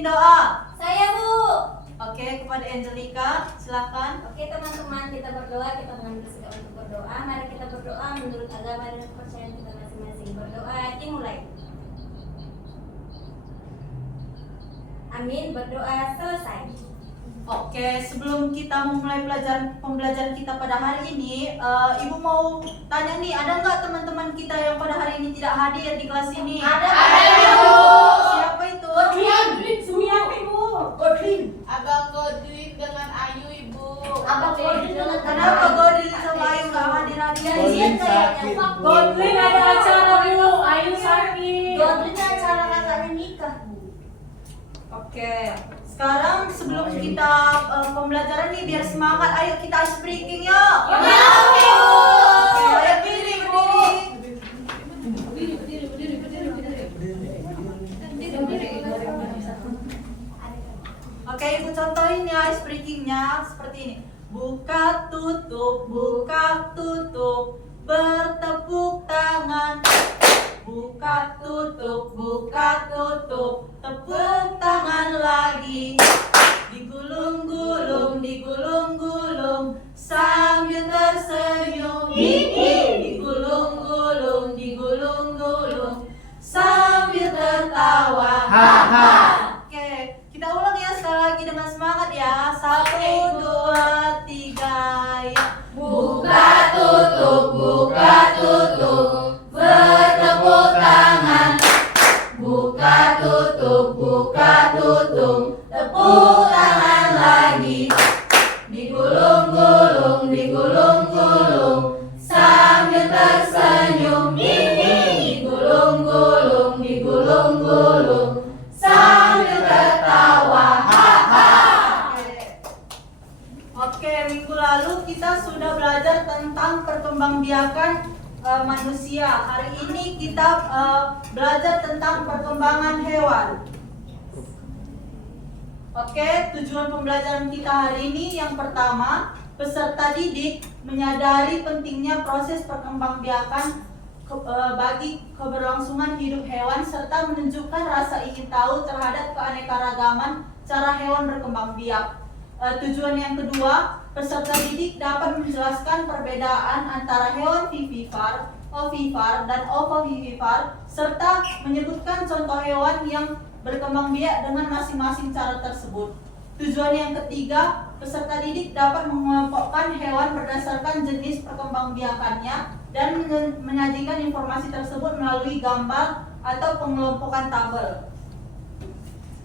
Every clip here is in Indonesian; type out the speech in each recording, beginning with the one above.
pimpin doa? Saya, Bu. Oke, kepada Angelica, silakan. Oke, teman-teman, kita berdoa, kita mengambil sikap untuk berdoa. Mari kita berdoa menurut agama dan kepercayaan kita masing-masing. Berdoa, dimulai. Amin, berdoa selesai. Oke, sebelum kita memulai pembelajaran kita pada hari ini, Ibu mau tanya nih, ada nggak teman-teman kita yang pada hari ini tidak hadir di kelas ini? Ada, Ibu. Siapa itu? Godwin, Abang Godwin dengan Ayu, Ibu. Abang Godwin dengan Kenapa Godwin sama Ayu nggak hadir-hadir? Godwin sakit, Bu. Godwin ada acara dulu, Ayu sakit. Godwin acara kakaknya nikah, Bu. Oke, sekarang sebelum kita pembelajaran nih biar semangat, ayo kita ice breaking yuk. Oke, Ayo berdiri. Oke, Ibu contohin ya ice breakingnya seperti ini. Buka tutup, bertepuk tangan. Buka tutup, tepuk tangan lagi. Digulung-gulung, sambil tersenyum. Digulung-gulung, sambil tertawa. Oke, kita ulang ya sekali lagi dengan semangat ya. 1, 2, 3 ya. Buka tutup, bertepuk tangan. Buka tutup, tepuk tangan lagi. Digulung-gulung, sambil tersenyum. Digulung-gulung, sambil tertawa. Oke, minggu lalu kita sudah belajar tentang perkembangbiakan manusia. Hari ini kita belajar tentang perkembangan hewan. Oke, tujuan pembelajaran kita hari ini yang pertama, peserta didik menyadari pentingnya proses perkembangbiakan bagi keberlangsungan hidup hewan serta menunjukkan rasa ingin tahu terhadap keanekaragaman cara hewan berkembang biak. Tujuan yang kedua, peserta didik dapat menjelaskan perbedaan antara hewan vivipar, ovipar, dan ovovivipar serta menyebutkan contoh hewan yang berkembang biak dengan masing-masing cara tersebut. Tujuan yang ketiga, peserta didik dapat mengelompokkan hewan berdasarkan jenis perkembangbiakannya dan menyajikan informasi tersebut melalui gambar atau pengelompokan tabel.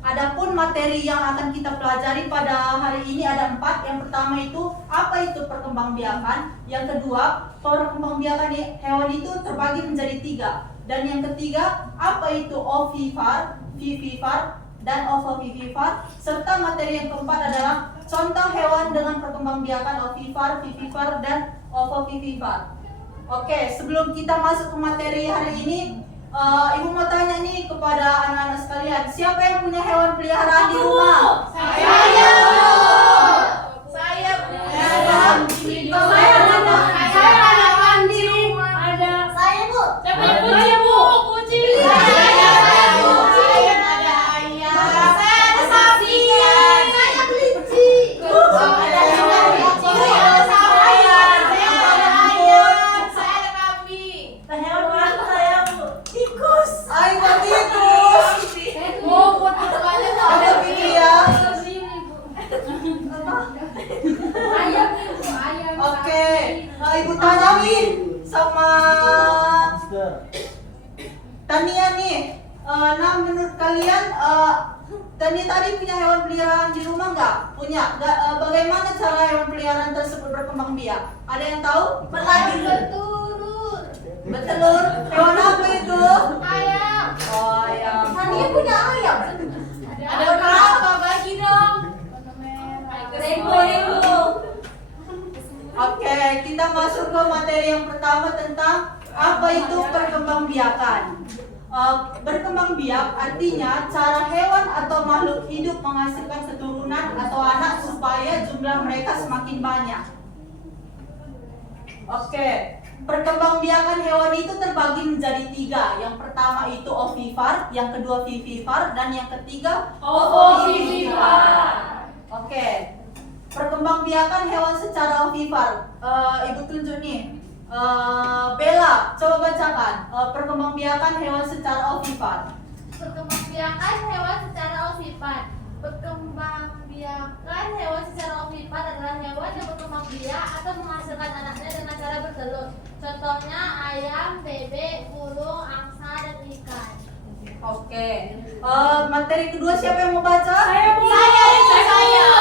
Adapun materi yang akan kita pelajari pada hari ini ada 4. Yang pertama itu apa itu perkembangbiakan. Yang kedua, perkembangbiakan hewan itu terbagi menjadi 3. Dan yang ketiga, apa itu ovipar, vivipar, dan ovovivipar. Serta materi yang keempat adalah contoh hewan dengan perkembangbiakan ovipar, vivipar, dan ovovivipar. Oke, sebelum kita masuk ke materi hari ini, Ibu mau tanya nih kepada anak-anak sekalian, siapa yang punya hewan peliharaan di rumah? Saya. Saya ada anjing, ada. Saya, Bu. Siapa yang punya, Bu? Kucing. Saya ada ayam. Saya ada sapi. Saya kelinci. Saya ada kambing. Hewan peliharaan saya, Bu. Tikus. Ayo tikus. Ada pilih ya. Oke, Ibu tanya nih sama Tania nih. Nah, menurut kalian Tania tadi punya hewan peliharaan di rumah nggak? Punya. Bagaimana cara hewan peliharaan tersebut berkembang biak? Ada yang tahu? Bertelur. Hewan apa itu? Ayam. Oh, ayam. Tania punya ayam. Ada berapa? Bagi dong. Oke, kita masuk ke materi yang pertama tentang apa itu perkembangbiakan. Berkembang biak artinya cara hewan atau makhluk hidup menghasilkan keturunan atau anak supaya jumlah mereka semakin banyak. Oke, Perkembangbiakan hewan itu terbagi menjadi 3. Yang pertama itu ovipar, yang kedua vivipar, dan yang ketiga Ovovivipar. Oke. Perkembangbiakan hewan secara ovipar. Ibu tunjuk nih. Bella, coba bacakan. Perkembangbiakan hewan secara ovipar. Perkembangbiakan hewan secara ovipar. Perkembangbiakan hewan secara ovipar adalah hewan yang berkembang biak atau menghasilkan anaknya dengan cara bertelur. Contohnya ayam, bebek, burung, angsa, dan ikan. Oke. Materi kedua siapa yang mau baca? Saya, Bu. Saya.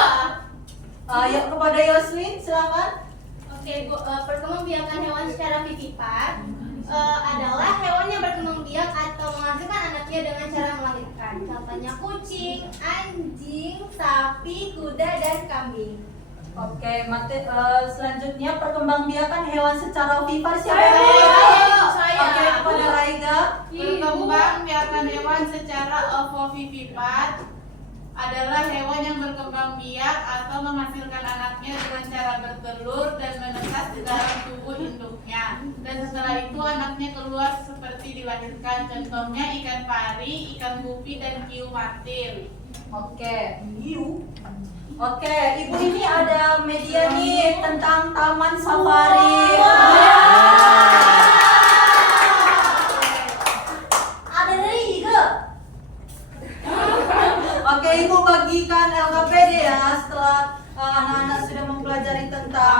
Ya, kepada Yoslin, silakan. Oke, Bu. Perkembangbiakan hewan secara vivipar adalah hewan yang berkembang biak atau menghasilkan anaknya dengan cara melahirkan. Contohnya kucing, anjing, sapi, kuda, dan kambing. Oke, selanjutnya perkembangbiakan hewan secara ovipar siapa Saya, yang mau baca? Saya. Oke, kepada Raiga. Perkembangbiakan hewan secara ovovivipar adalah hewan yang berkembang biak atau menghasilkan anaknya dengan cara bertelur dan menetas di dalam tubuh induknya. Dan setelah itu anaknya keluar seperti dilahirkan. Contohnya ikan pari, ikan gupi, dan hiu martil. Oke. Oke, Ibu ini ada media nih tentang taman safari. Ada dari Iga. Oke, Ibu bagikan LKPD ya setelah anak-anak sudah mempelajari tentang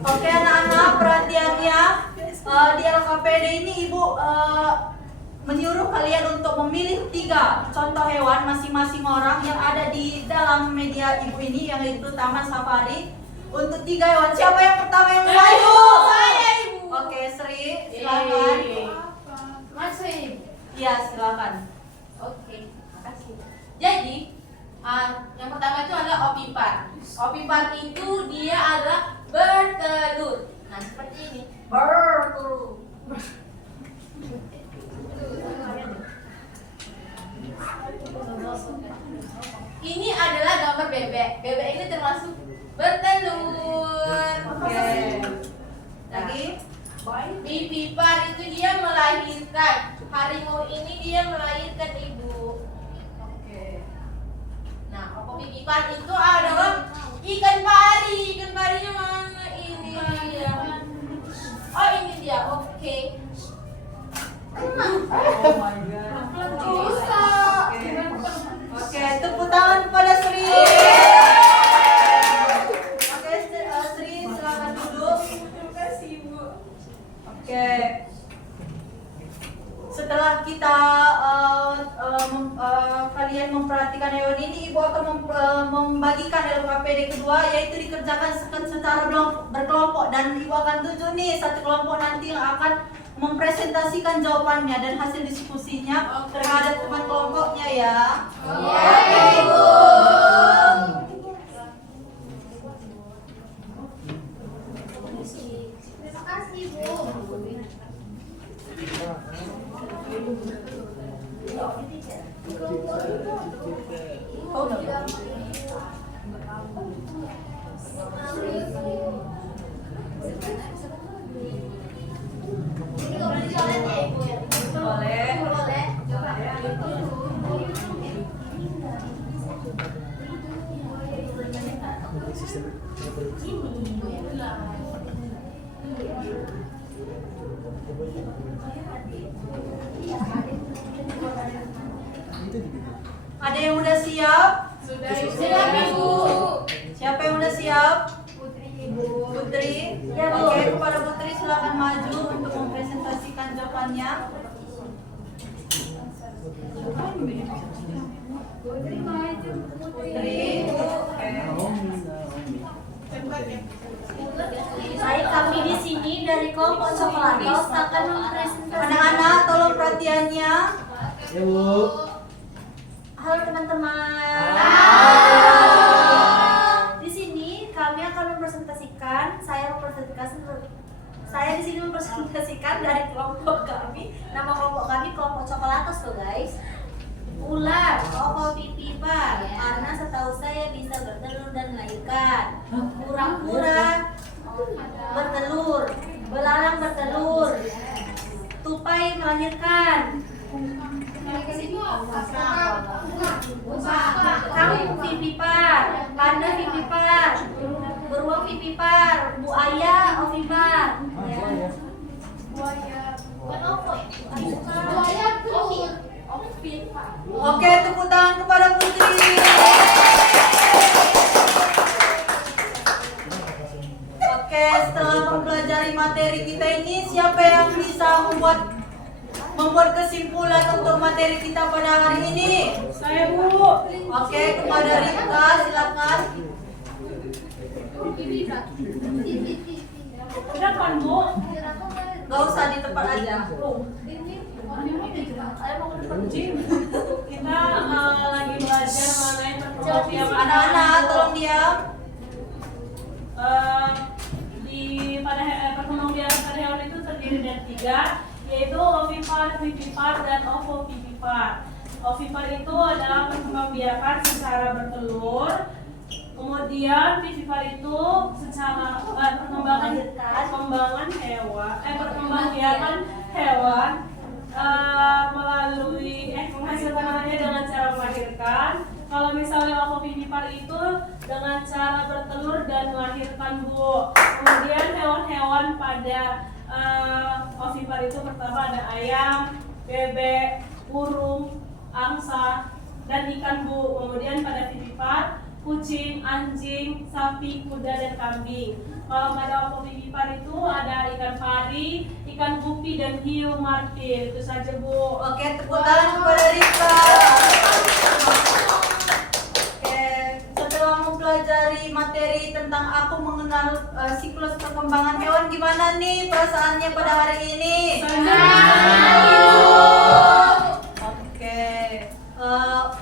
Oke anak-anak, perhatiannya di LKPD ini Ibu menyuruh kalian untuk memilih 3 contoh hewan masing-masing orang yang ada di dalam media Ibu ini, yang itu Taman Safari. Untuk 3 hewan, siapa yang pertama yang mulai? Saya, Ibu. Oke, Sri, silakan. Mas Sri. Iya, silakan. Oke, makasih. Jadi, yang pertama itu adalah ovipar. Ovipar itu dia adalah bertelur. Nah, seperti ini. Bertelur. Ini adalah gambar bebek. Bebek ini termasuk bertelur. Oke. Lagi? Vivipar itu dia melahirkan. Harimau ini dia melahirkan ibu. Oke. Nah, ovipar itu adalah ikan pari. Ikan parinya mana? Ini dia. Oh, ini dia. Oke. Oh my god. Rusak. Oke, tepuk tangan kepada Sri. Oke, Sri, silakan duduk. Terima kasih, Ibu. Oke. Setelah kita kalian memperhatikan hewan ini, Ibu akan membagikan LKPD kedua, yaitu dikerjakan secara berkelompok, dan Ibu akan tunjuk nih satu kelompok nanti yang akan mempresentasikan jawabannya dan hasil diskusinya terhadap teman kelompoknya ya. Oke, Ibu. Terima kasih, Bu. Ini nggak boleh dicoret ya, Ibu ya? Boleh. Boleh. Coba. Ada yang udah siap? Sudah Sudah, Ibu. Siapa yang udah siap? Putri, Ibu. Putri? Ya, Bu. Oke, kepada Putri silakan maju untuk mempresentasikan jawabannya. Putri. cepat ya. Baik, kami di sini dari kelompok Coklatos akan mempresentasikan. Anak-anak tolong perhatiannya. Ya Bu. Halo teman-teman. Di sini kami akan mempresentasikan. Saya di sini mempresentasikan dari kelompok kami. Nama kelompok kami kelompok Coklatos loh guys. Ular, ovovivipar, karena setahu saya bisa bertelur dan melahirkan. Kura-kura bertelur, belalang bertelur, tupai melahirkan. Kamu vivipar, panda vivipar, beruang vivipar, buaya ovipar. Oke, tepuk tangan kepada Putri. Oke, setelah mempelajari materi kita ini, siapa yang bisa membuat kesimpulan untuk materi kita pada hari ini? Saya Bu. Oke, kepada Rika silakan. Udah kan Bu? Gak usah di tempat aja. Kita lagi belajar mengenai perkembangan Anak-anak tolong diam. Perkembangbiakan pada hewan itu terdiri dari 3, yaitu ovipar, vivipar, dan ovovivipar. Ovipar itu adalah perkembangbiakan secara bertelur. Kemudian vivipar itu secara perkembangan perkembangbiakan hewan melalui menghasilkan anaknya dengan cara melahirkan. Kalau misalnya ovovivipar itu dengan cara bertelur dan melahirkan Bu. Kemudian hewan-hewan pada ovipar itu pertama ada ayam, bebek, burung, angsa, dan ikan Bu. Kemudian pada vivipar kucing, anjing, sapi, kuda, dan kambing. Kalau pada ovovivipar itu ada ikan pari, ikan gupi, dan hiu martir. Itu saja Bu. Oke, tepuk tangan kepada Rika. Oke, setelah mempelajari materi tentang aku mengenal siklus perkembangan hewan, gimana nih perasaannya pada hari ini?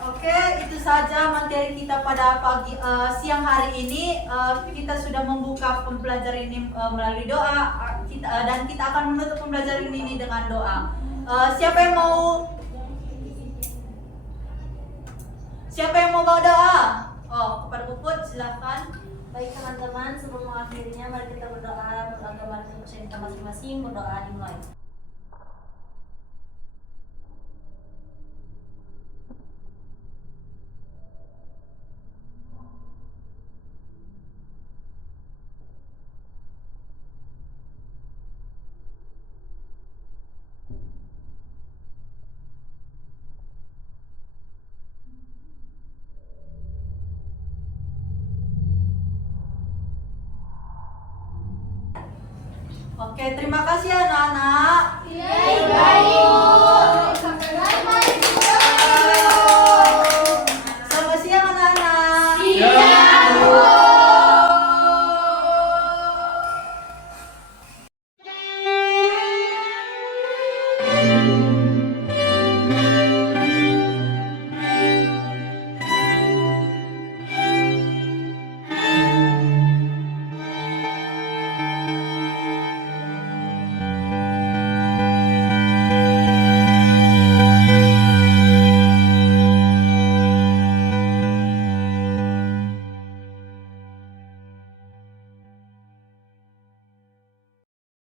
Oke, itu saja materi kita pada siang hari ini. Kita sudah membuka pembelajaran ini melalui doa, dan kita akan menutup pembelajaran ini dengan doa. Siapa yang mau bawa doa? Oh, kepada Puput silakan. Baik teman-teman, sebelum mengakhirinya mari kita berdoa menurut agama dan kepercayaan kita masing-masing. Berdoa dimulai. Oke, terima kasih anak-anak. Baik.